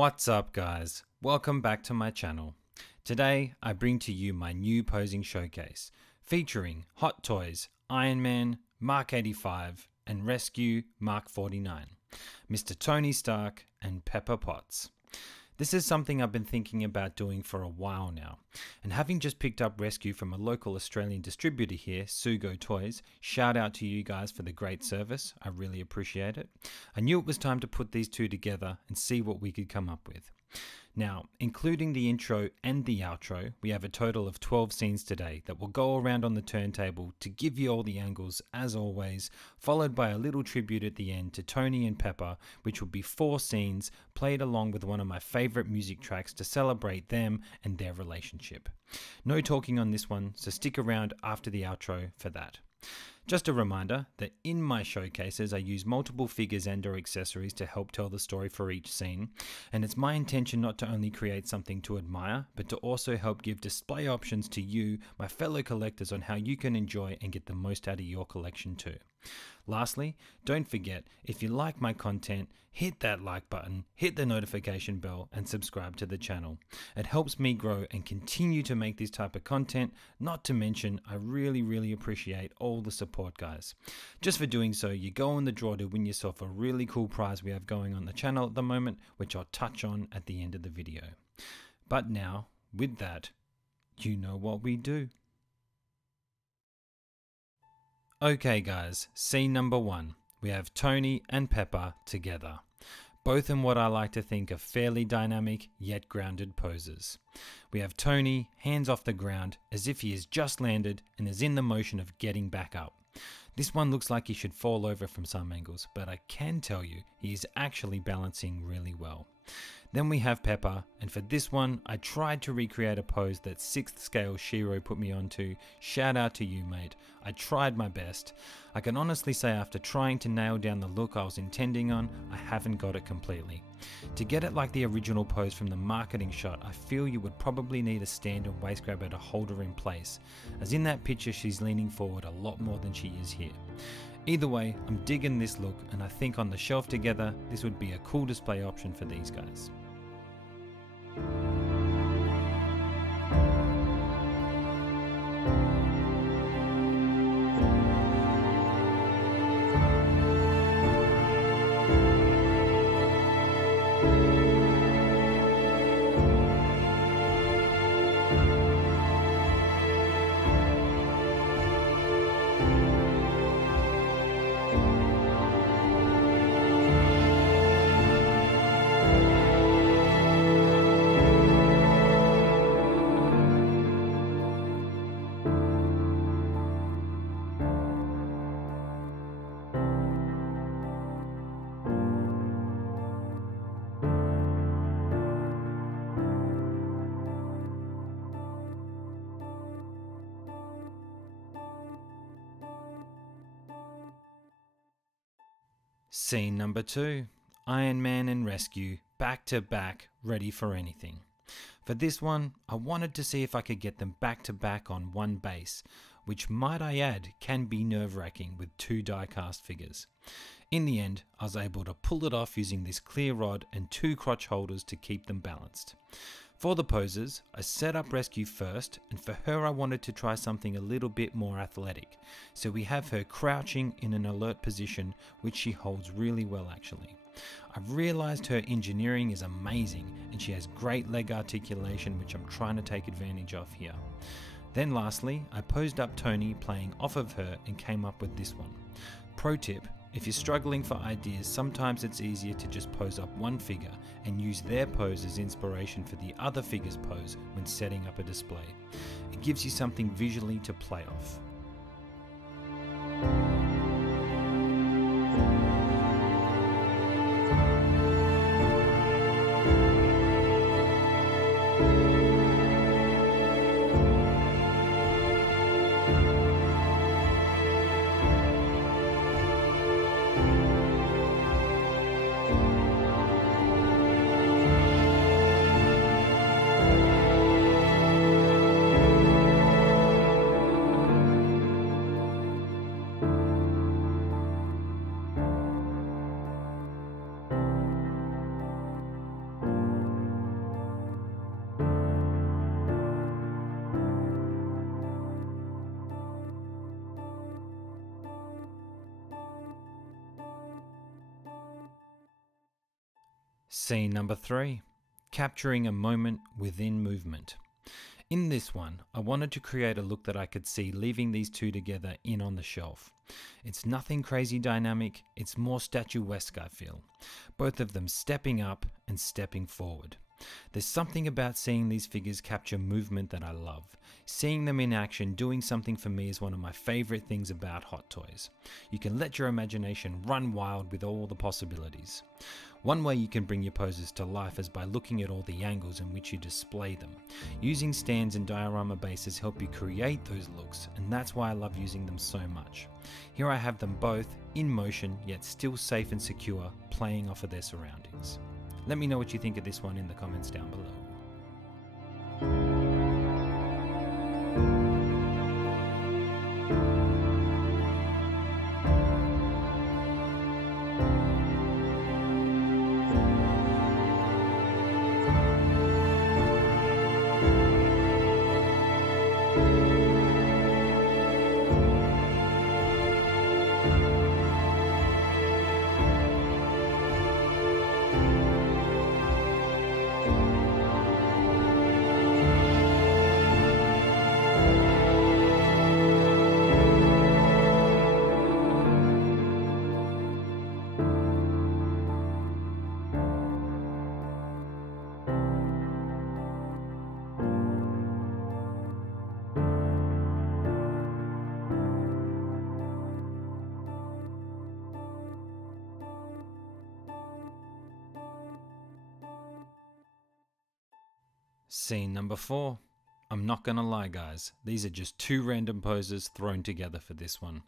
What's up guys, welcome back to my channel. Today I bring to you my new posing showcase featuring Hot Toys, Iron Man, Mark 85 and Rescue Mark 49, Mr. Tony Stark and Peppa Potts. This is something I've been thinking about doing for a while now, and having just picked up Rescue from a local Australian distributor here, Sugo Toys, shout out to you guys for the great service, I really appreciate it. I knew it was time to put these two together and see what we could come up with. Now, including the intro and the outro, we have a total of 12 scenes today that will go around on the turntable to give you all the angles as always, followed by a little tribute at the end to Tony and Peppa, which will be 4 scenes played along with one of my favourite music tracks to celebrate them and their relationship. No talking on this one, so stick around after the outro for that. Just a reminder that in my showcases I use multiple figures and or accessories to help tell the story for each scene, and it's my intention not to only create something to admire, but to also help give display options to you, my fellow collectors, on how you can enjoy and get the most out of your collection too. Lastly, don't forget, if you like my content, hit that like button, hit the notification bell and subscribe to the channel. It helps me grow and continue to make this type of content, not to mention I really appreciate all the support guys. Just for doing so, you go in the draw to win yourself a really cool prize we have going on the channel at the moment, which I'll touch on at the end of the video. But now, with that, you know what we do. Okay guys, scene number 1. We have Tony and Peppa together, both in what I like to think are fairly dynamic yet grounded poses. We have Tony hands off the ground as if he has just landed and is in the motion of getting back up. This one looks like he should fall over from some angles, but I can tell you he is actually balancing really well. Then we have Peppa, and for this one I tried to recreate a pose that 6th scale Shiro put me onto. Shout out to you mate, I tried my best. I can honestly say after trying to nail down the look I was intending on, I haven't got it completely. To get it like the original pose from the marketing shot, I feel you would probably need a stand and waist grabber to hold her in place, as in that picture she's leaning forward a lot more than she is here. Either way, I'm digging this look, and I think on the shelf together this would be a cool display option for these guys. Scene number 2. Iron Man and Rescue, back to back, ready for anything. For this one, I wanted to see if I could get them back to back on one base, which might I add can be nerve-wracking with 2 die-cast figures. In the end, I was able to pull it off using this clear rod and 2 crotch holders to keep them balanced. For the poses, I set up Rescue first, and for her I wanted to try something a little bit more athletic. So we have her crouching in an alert position, which she holds really well actually. I've realised her engineering is amazing, and she has great leg articulation, which I'm trying to take advantage of here. Then lastly, I posed up Tony playing off of her and came up with this one. Pro tip, if you're struggling for ideas, sometimes it's easier to just pose up one figure and use their pose as inspiration for the other figure's pose when setting up a display. It gives you something visually to play off. Scene number 3. Capturing a moment within movement. In this one, I wanted to create a look that I could see leaving these two together in on the shelf. It's nothing crazy dynamic, it's more statuesque I feel. Both of them stepping up and stepping forward. There's something about seeing these figures capture movement that I love. Seeing them in action doing something for me is one of my favourite things about hot toys. You can let your imagination run wild with all the possibilities. One way you can bring your poses to life is by looking at all the angles in which you display them. Using stands and diorama bases help you create those looks, and that's why I love using them so much. Here I have them both in motion yet still safe and secure, playing off of their surroundings. Let me know what you think of this one in the comments down below. Scene number 4. I'm not gonna lie guys, these are just two random poses thrown together for this one.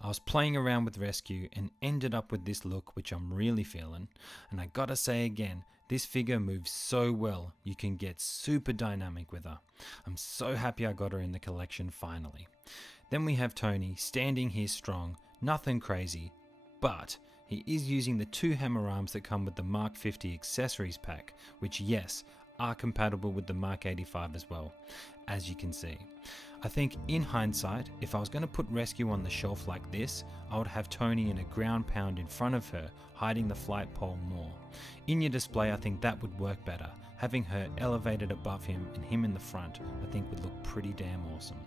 I was playing around with Rescue and ended up with this look which I'm really feeling, and I gotta say again, this figure moves so well, you can get super dynamic with her. I'm so happy I got her in the collection finally. Then we have Tony standing here strong, nothing crazy, but he is using the two hammer arms that come with the Mark 50 accessories pack, which yes, are compatible with the Mark 85 as well, as you can see. I think in hindsight, if I was going to put Rescue on the shelf like this, I would have Tony in a ground pound in front of her, hiding the flight pole more. In your display, I think that would work better. Having her elevated above him and him in the front, I think would look pretty damn awesome.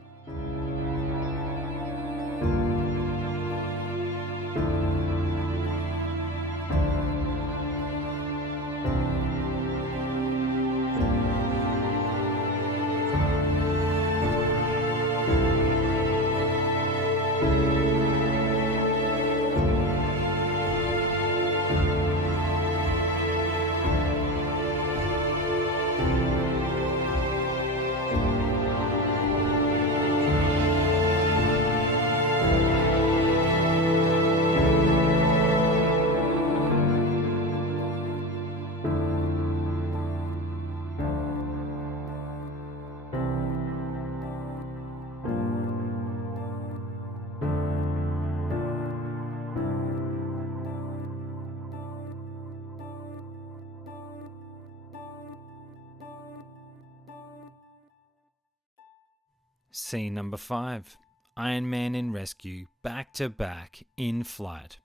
Scene number 5. Iron Man and Rescue back to back in flight.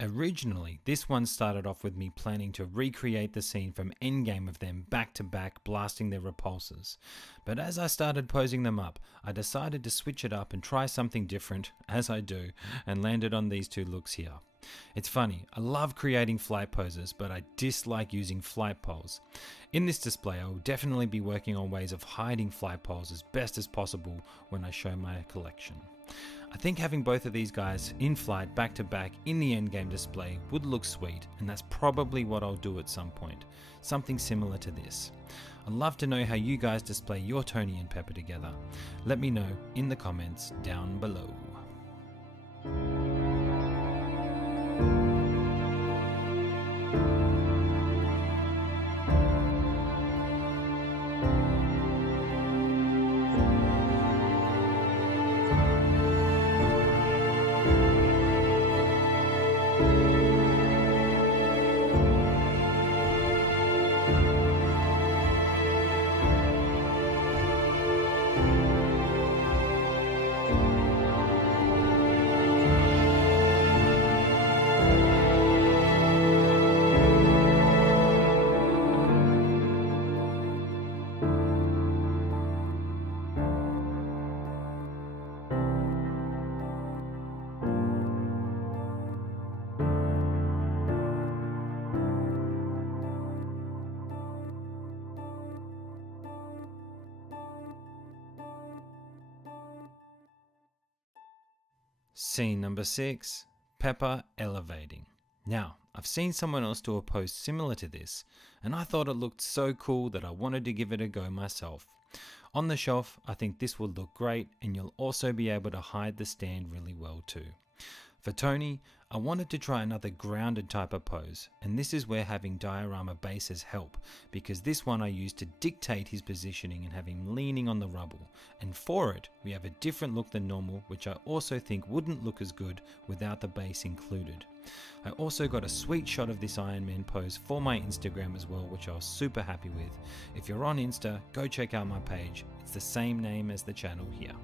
Originally, this one started off with me planning to recreate the scene from Endgame of them back to back blasting their repulsors. But as I started posing them up, I decided to switch it up and try something different, as I do, and landed on these two looks here. It's funny, I love creating flight poses, but I dislike using flight poles. In this display, I will definitely be working on ways of hiding flight poles as best as possible when I show my collection. I think having both of these guys in flight back to back in the endgame display would look sweet, and that's probably what I'll do at some point. Something similar to this. I'd love to know how you guys display your Tony and Peppa together. Let me know in the comments down below. Scene number 6, Peppa elevating. Now, I've seen someone else do a pose similar to this, and I thought it looked so cool that I wanted to give it a go myself. On the shelf, I think this will look great, and you'll also be able to hide the stand really well too. For Tony, I wanted to try another grounded type of pose, and this is where having diorama bases help, because this one I used to dictate his positioning and have him leaning on the rubble, and for it we have a different look than normal, which I also think wouldn't look as good without the base included. I also got a sweet shot of this Iron Man pose for my Instagram as well, which I was super happy with. If you're on Insta, go check out my page, it's the same name as the channel here.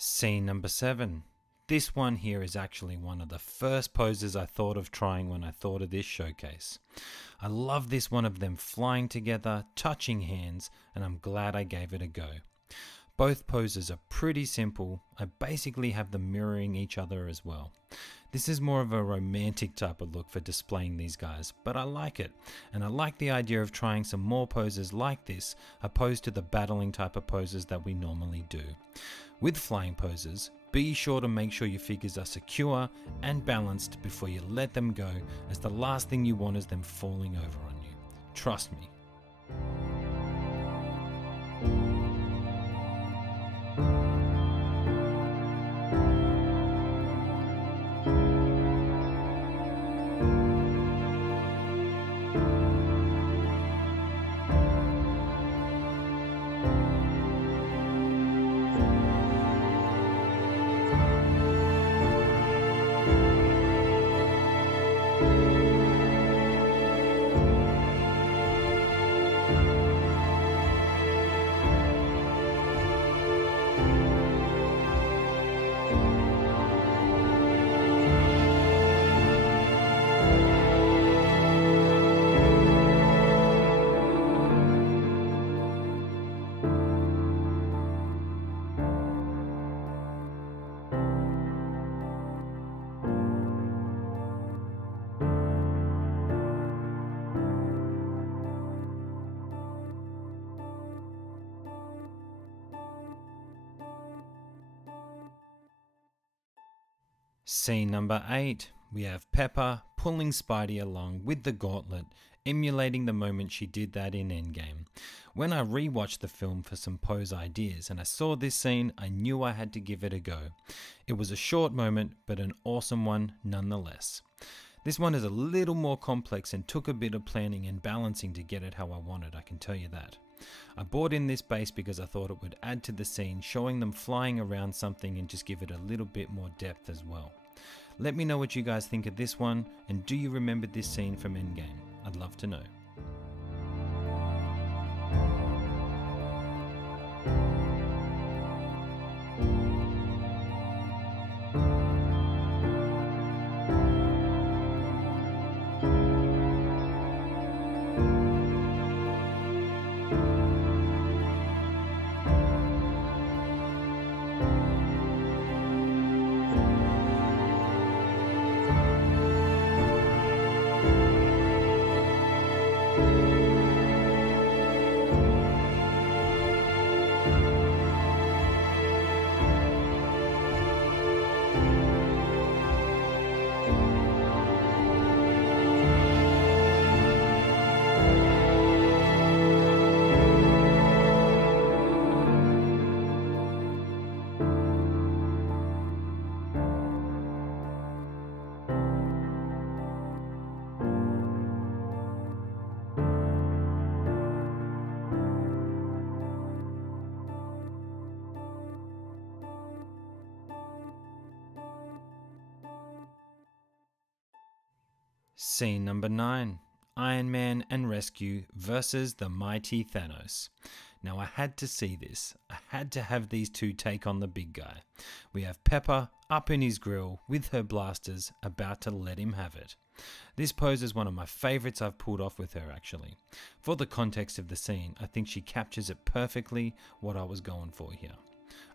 Scene number 7. This one here is actually one of the first poses I thought of trying when I thought of this showcase. I love this one of them flying together, touching hands, and I'm glad I gave it a go. Both poses are pretty simple. I basically have them mirroring each other as well. This is more of a romantic type of look for displaying these guys, but I like it, and I like the idea of trying some more poses like this opposed to the battling type of poses that we normally do. With flying poses, be sure to make sure your figures are secure and balanced before you let them go, as the last thing you want is them falling over on you. Trust me. Scene number 8. We have Peppa pulling Spidey along with the gauntlet, emulating the moment she did that in Endgame. When I rewatched the film for some pose ideas and I saw this scene, I knew I had to give it a go. It was a short moment, but an awesome one nonetheless. This one is a little more complex and took a bit of planning and balancing to get it how I wanted, I can tell you that. I bought in this base because I thought it would add to the scene, showing them flying around something and just give it a little bit more depth as well. Let me know what you guys think of this one, and do you remember this scene from Endgame? I'd love to know. Scene number 9. Iron Man and Rescue versus the mighty Thanos. Now I had to see this. I had to have these two take on the big guy. We have Peppa up in his grill with her blasters about to let him have it. This pose is one of my favourites I've pulled off with her actually. For the context of the scene, I think she captures it perfectly what I was going for here.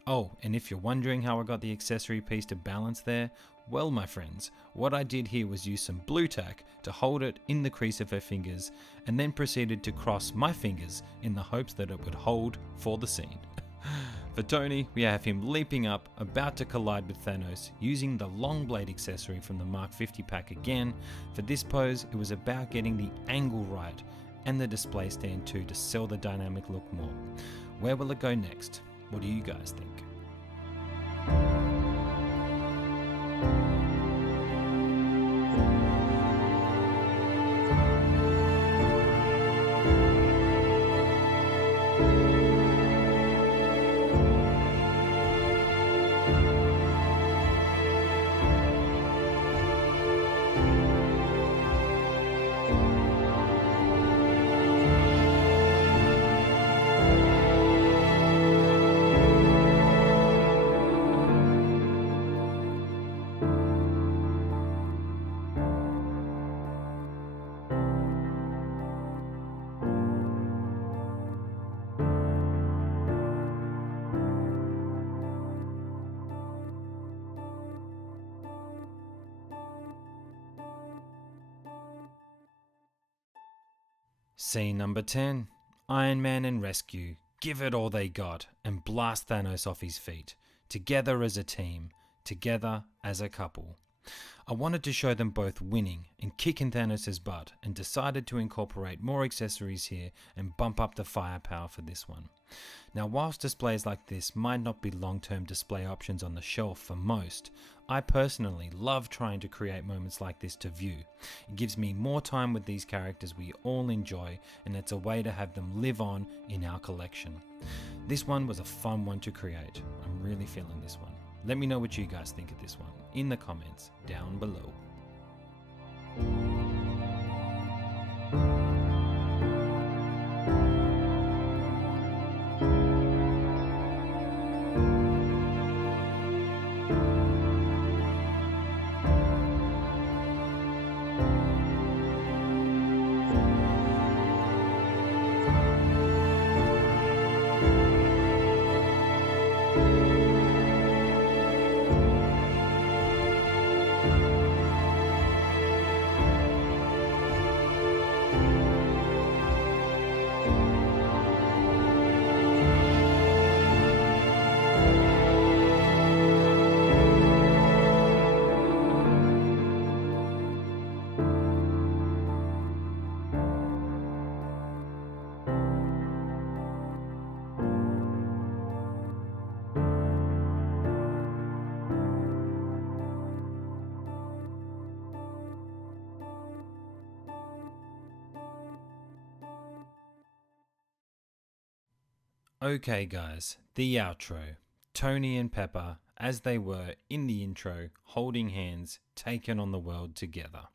Oh, and if you're wondering how I got the accessory piece to balance there, well my friends, what I did here was use some blue tack to hold it in the crease of her fingers and then proceeded to cross my fingers in the hopes that it would hold for the scene. For Tony, we have him leaping up, about to collide with Thanos, using the long blade accessory from the Mark 50 pack again. For this pose, it was about getting the angle right and the display stand too to sell the dynamic look more. Where will it go next? What do you guys think? Scene number 10. Iron Man and Rescue give it all they got and blast Thanos off his feet. Together as a team, together as a couple. I wanted to show them both winning and kicking Thanos' butt and decided to incorporate more accessories here and bump up the firepower for this one. Now whilst displays like this might not be long-term display options on the shelf for most, I personally love trying to create moments like this to view. It gives me more time with these characters we all enjoy, and it's a way to have them live on in our collection. This one was a fun one to create. I'm really feeling this one. Let me know what you guys think of this one in the comments down below. Okay guys, the outro. Tony and Peppa, as they were in the intro, holding hands, taking on the world together.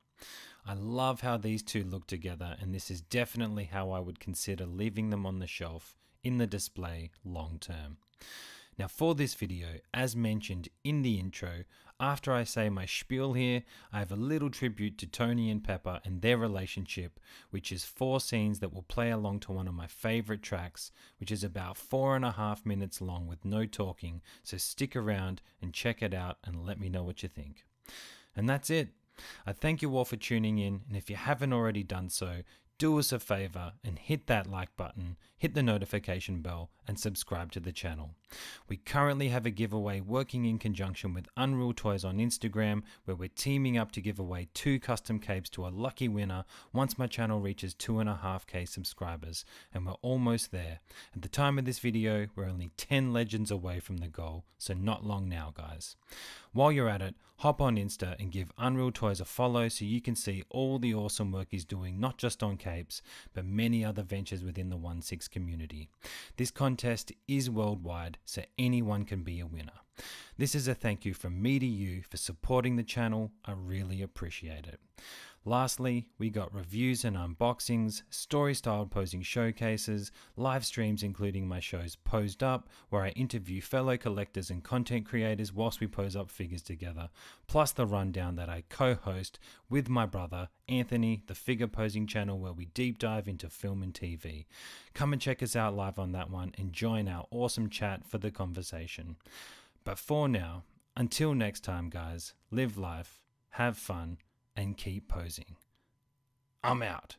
I love how these two look together, and this is definitely how I would consider leaving them on the shelf in the display long term. Now for this video, as mentioned in the intro, after I say my spiel here, I have a little tribute to Tony and Peppa and their relationship, which is 4 scenes that will play along to one of my favourite tracks, which is about 4.5 minutes long with no talking, so stick around and check it out and let me know what you think. And that's it. I thank you all for tuning in, and if you haven't already done so, do us a favor and hit that like button, hit the notification bell, and subscribe to the channel. We currently have a giveaway working in conjunction with Unreal Toys on Instagram, where we're teaming up to give away 2 custom capes to a lucky winner once my channel reaches 2.5k subscribers, and we're almost there. At the time of this video, we're only 10 legends away from the goal, so not long now guys. While you're at it, hop on Insta and give Unreal Toys a follow so you can see all the awesome work he's doing, not just on capes, but many other ventures within the 1/6 community. This contest is worldwide, so anyone can be a winner. This is a thank you from me to you for supporting the channel. I really appreciate it. Lastly, we got reviews and unboxings, story-styled posing showcases, live streams including my shows Posed Up, where I interview fellow collectors and content creators whilst we pose up figures together, plus the rundown that I co-host with my brother Anthony, the Figure Posing channel, where we deep dive into film and TV. Come and check us out live on that one and join our awesome chat for the conversation. But for now, until next time guys, live life, have fun, and keep posing. I'm out.